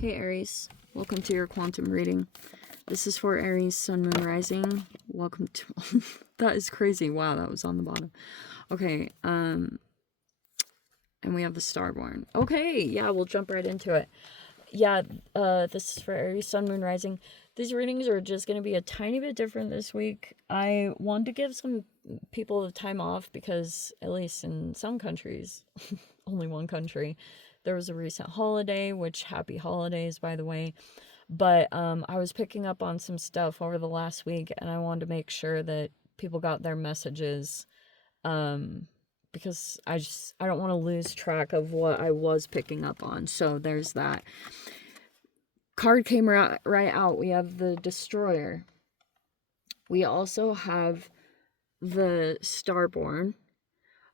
Hey Aries, welcome to your quantum reading. This is for Aries, Sun, Moon, Rising. Welcome to... That is crazy. Wow, that was on the bottom. Okay, and we have the Starborn. Okay, yeah, we'll jump right into it. Yeah, this is for Aries, Sun, Moon, Rising. These readings are just going to be a tiny bit different this week. I wanted to give some people the time off because, at least in some countries, only one country, there was a recent holiday, which happy holidays, by the way. But I was picking up on some stuff over the last week, and I wanted to make sure that people got their messages, because I don't want to lose track of what I was picking up on. So there's that. Card came right out. We have the Destroyer. We also have the Starborn.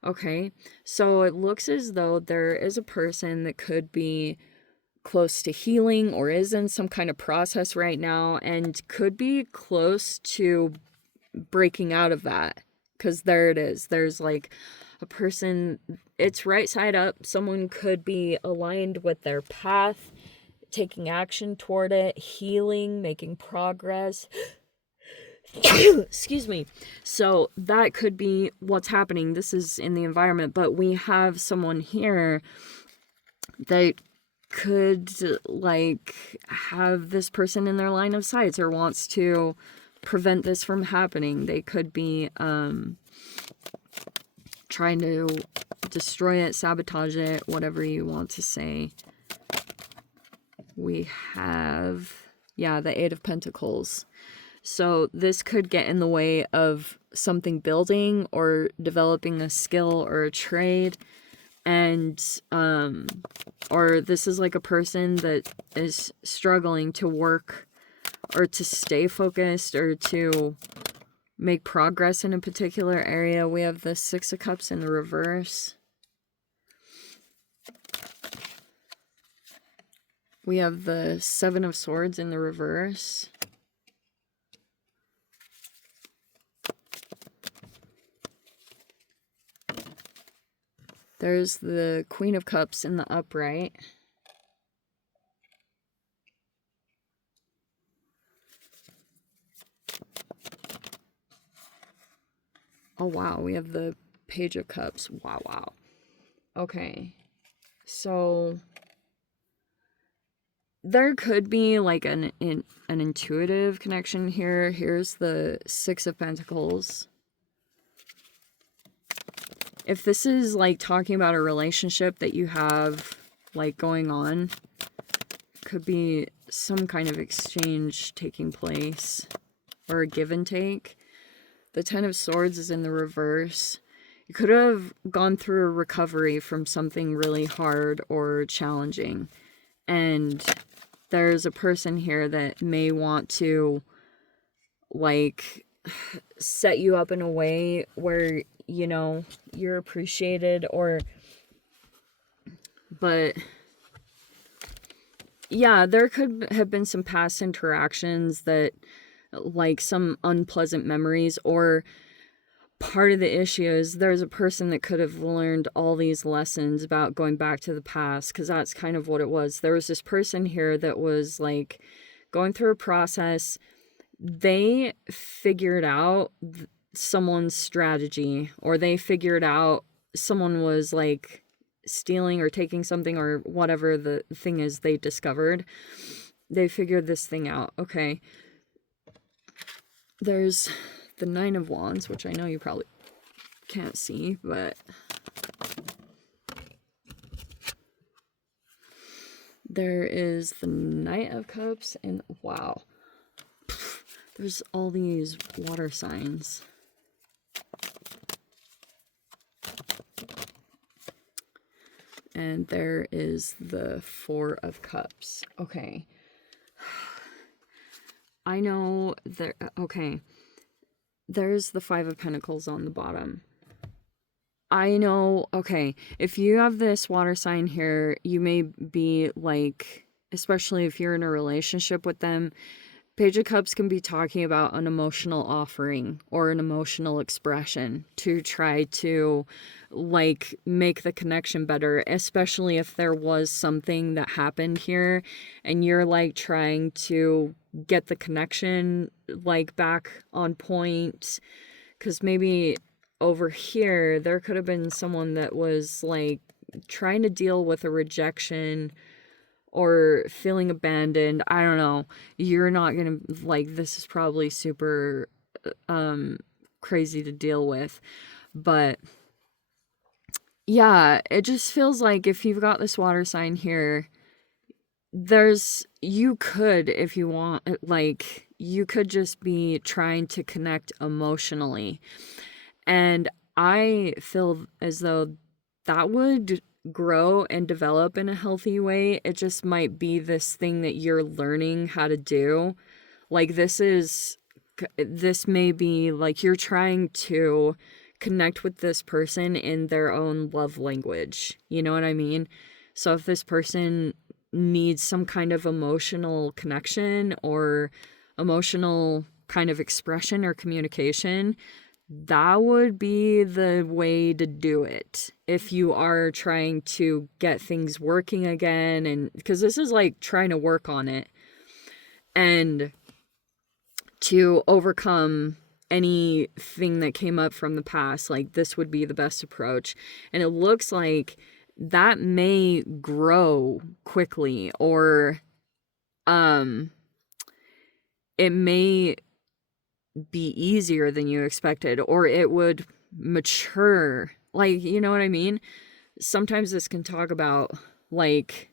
Okay, so it looks as though there is a person that could be close to healing or is in some kind of process right now and could be close to breaking out of that. Because there it is. There's like a person, it's right side up. Someone could be aligned with their path, taking action toward it, healing, making progress. Excuse me. So that could be what's happening. This is in the environment, but we have someone here that could like have this person in their line of sight or wants to prevent this from happening. They could be trying to destroy it, sabotage it, whatever you want to say. We have, yeah, the Eight of Pentacles. So this could get in the way of something building or developing a skill or a trade. And, or this is like a person that is struggling to work or to stay focused or to make progress in a particular area. We have the Six of Cups in the reverse. We have the Seven of Swords in the reverse. There's the Queen of Cups in the upright. Oh, wow. We have the Page of Cups. Wow, wow. Okay. So there could be like an intuitive connection here. Here's the Six of Pentacles. If this is like talking about a relationship that you have like going on, could be some kind of exchange taking place or a give and take. The Ten of Swords is in the reverse. You could have gone through a recovery from something really hard or challenging. And there's a person here that may want to like set you up in a way where, you know, you're appreciated or, but yeah, there could have been some past interactions that like some unpleasant memories, or part of the issue is there's a person that could have learned all these lessons about going back to the past, because that's kind of what it was. There was this person here that was like going through a process. They figured out someone's strategy, or they figured out someone was like stealing or taking something or whatever the thing is they discovered. They figured this thing out. Okay. There's the Nine of Wands, which I know you probably can't see, but there is the Knight of Cups, and wow, there's all these water signs. And there is the Four of Cups. Okay. I know there, okay. There's the Five of Pentacles on the bottom. I know, okay, if you have this water sign here, you may be like, especially if you're in a relationship with them, Page of Cups can be talking about an emotional offering or an emotional expression to try to like make the connection better, especially if there was something that happened here and you're like trying to get the connection like back on point. Because maybe over here there could have been someone that was like trying to deal with a rejection or feeling abandoned. I don't know. You're not gonna like, this is probably super crazy to deal with, but yeah, it just feels like if you've got this water sign here, you could, if you want, like you could just be trying to connect emotionally, and I feel as though that would grow and develop in a healthy way. It just might be this thing that you're learning how to do. Like this may be like you're trying to connect with this person in their own love language. You know what I mean? So if this person needs some kind of emotional connection or emotional kind of expression or communication, that would be the way to do it if you are trying to get things working again. And because this is like trying to work on it and to overcome anything that came up from the past, like this would be the best approach. And it looks like that may grow quickly, or it may be easier than you expected, or it would mature. Like, you know what I mean? Sometimes this can talk about like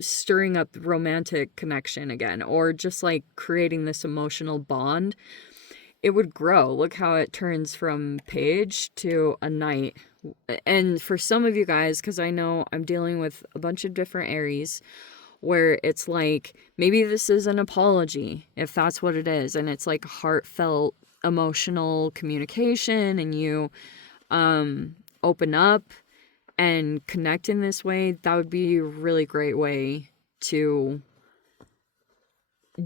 stirring up romantic connection again, or just like creating this emotional bond. It would grow. Look how it turns from Page to a Knight. And for some of you guys, because I know I'm dealing with a bunch of different Aries, where it's like, maybe this is an apology, if that's what it is, and it's like heartfelt emotional communication, and you open up and connect in this way. That would be a really great way to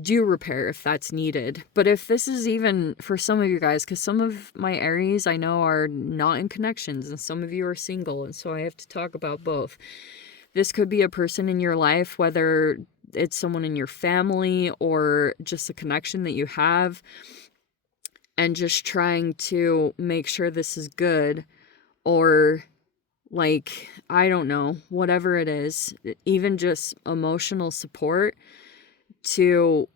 do repair if that's needed. But if this is even for some of you guys, because some of my Aries I know are not in connections and some of you are single, and so I have to talk about both. This could be a person in your life, whether it's someone in your family or just a connection that you have, and just trying to make sure this is good, or like, I don't know, whatever it is, even just emotional support to,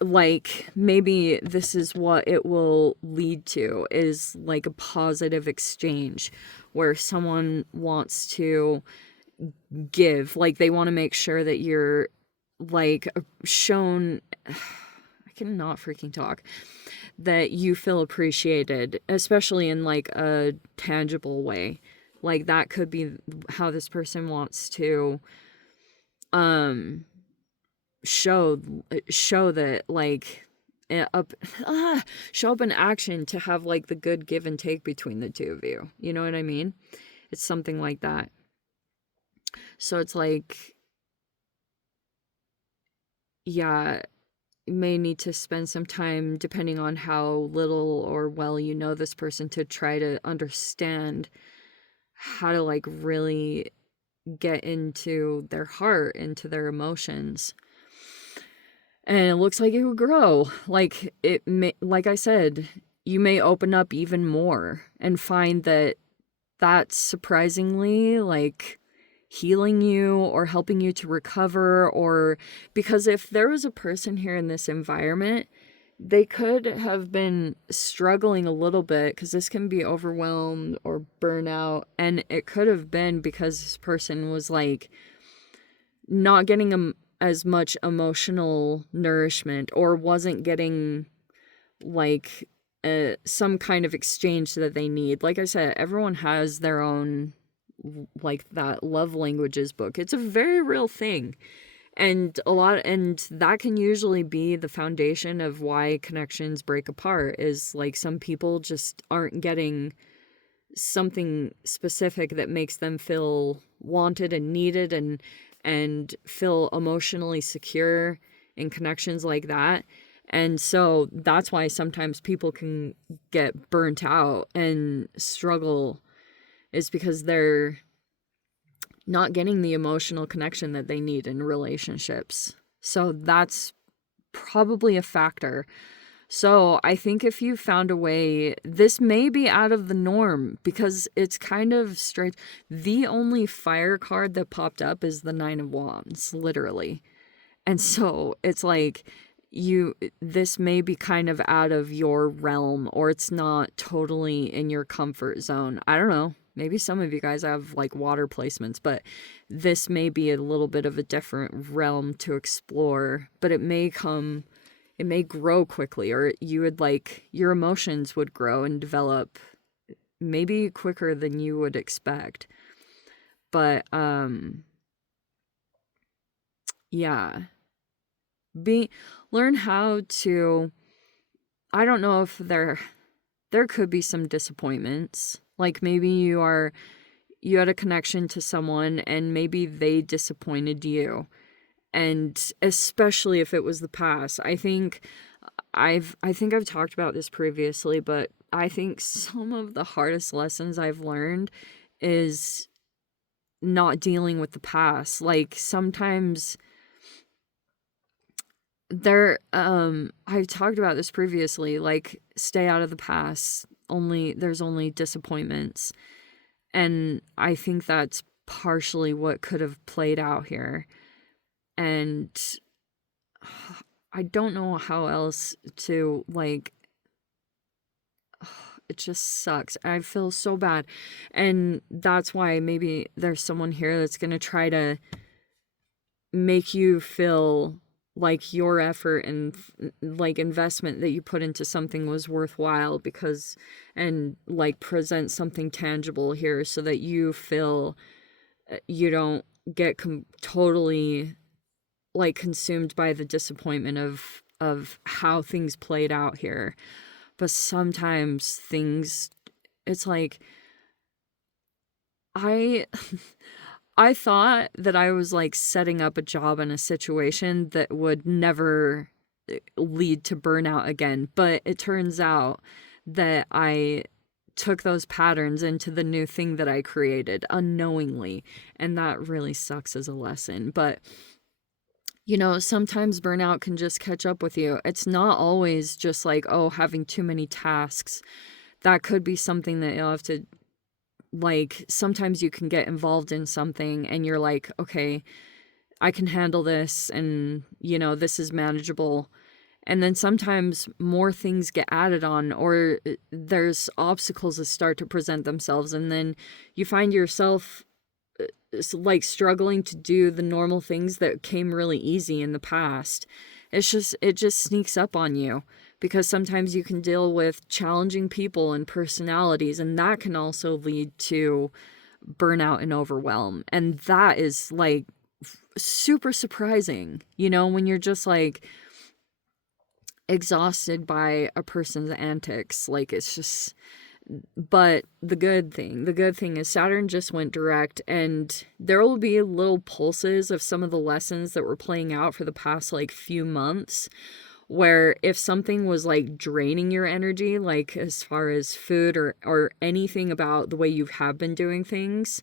like, maybe this is what it will lead to, is like a positive exchange where someone wants to give, like they want to make sure that you're like shown, I cannot freaking talk, that you feel appreciated, especially in like a tangible way. Like that could be how this person wants to show that, like, up show up in action to have like the good give and take between the two of you. You know what I mean? It's something like that. So it's like, yeah, you may need to spend some time, depending on how little or well you know this person, to try to understand how to like really get into their heart, into their emotions. And it looks like it will grow. Like it may, like I said, you may open up even more and find that that's surprisingly like healing you or helping you to recover. Or because if there was a person here in this environment, they could have been struggling a little bit, because this can be overwhelmed or burnout, and it could have been because this person was like not getting as much emotional nourishment, or wasn't getting like some kind of exchange that they need. Like I said, everyone has their own, like, that love languages book. It's a very real thing. And that can usually be the foundation of why connections break apart, is like some people just aren't getting something specific that makes them feel wanted and needed, and feel emotionally secure in connections like that. And so that's why sometimes people can get burnt out and struggle, is because they're not getting the emotional connection that they need in relationships. So that's probably a factor. So I think if you found a way, this may be out of the norm because it's kind of strange. The only fire card that popped up is the Nine of Wands, literally. And so it's like, this may be kind of out of your realm, or it's not totally in your comfort zone. I don't know. Maybe some of you guys have like water placements, but this may be a little bit of a different realm to explore, but it may grow quickly, or you would like, your emotions would grow and develop maybe quicker than you would expect. But, yeah. Learn how to, I don't know if there could be some disappointments. Like maybe you had a connection to someone and maybe they disappointed you. And especially if it was the past. I think I've talked about this previously, but I think some of the hardest lessons I've learned is not dealing with the past. Like sometimes I've talked about this previously, like stay out of the past. There's only disappointments. And I think that's partially what could have played out here. And I don't know how else to, like, it just sucks. I feel so bad. And that's why maybe there's someone here that's going to try to make you feel like your effort and like investment that you put into something was worthwhile, and like present something tangible here so that you feel you don't get totally like consumed by the disappointment of how things played out here. But sometimes it's like I thought that I was like setting up a job in a situation that would never lead to burnout again. But it turns out that I took those patterns into the new thing that I created unknowingly. And that really sucks as a lesson. But, sometimes burnout can just catch up with you. It's not always just like, oh, having too many tasks. That could be something that you'll have to, like, sometimes you can get involved in something and you're like, okay, I can handle this and, this is manageable. And then sometimes more things get added on, or there's obstacles that start to present themselves. And then you find yourself like struggling to do the normal things that came really easy in the past. It just sneaks up on you. Because sometimes you can deal with challenging people and personalities, and that can also lead to burnout and overwhelm. And that is like super surprising, when you're just like exhausted by a person's antics. Like it's just, but the good thing is Saturn just went direct, and there will be little pulses of some of the lessons that were playing out for the past like few months, where if something was like draining your energy, like as far as food or anything about the way you have been doing things,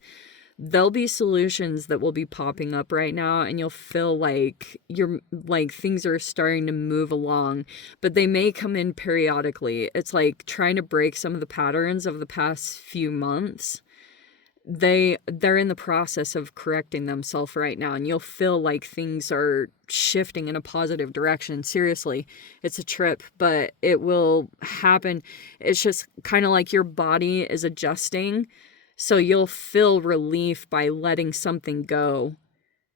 there'll be solutions that will be popping up right now, and you'll feel like you're like things are starting to move along, but they may come in periodically. It's like trying to break some of the patterns of the past few months. They're in the process of correcting themselves right now, and you'll feel like things are shifting in a positive direction. Seriously, it's a trip, but it will happen. It's just kind of like your body is adjusting, so you'll feel relief by letting something go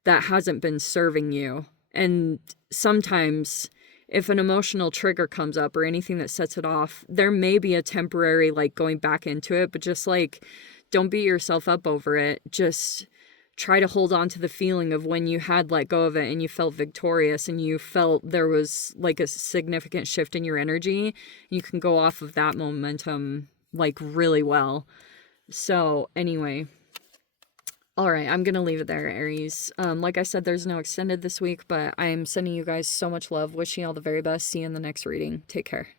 that hasn't been serving you. And sometimes if an emotional trigger comes up or anything that sets it off, there may be a temporary like going back into it, but just like don't beat yourself up over it. Just try to hold on to the feeling of when you had let go of it and you felt victorious and you felt there was like a significant shift in your energy. You can go off of that momentum like really well. So anyway, All right, I'm going to leave it there, Aries. Like I said, there's no extended this week, but I am sending you guys so much love. Wishing you all the very best. See you in the next reading. Take care.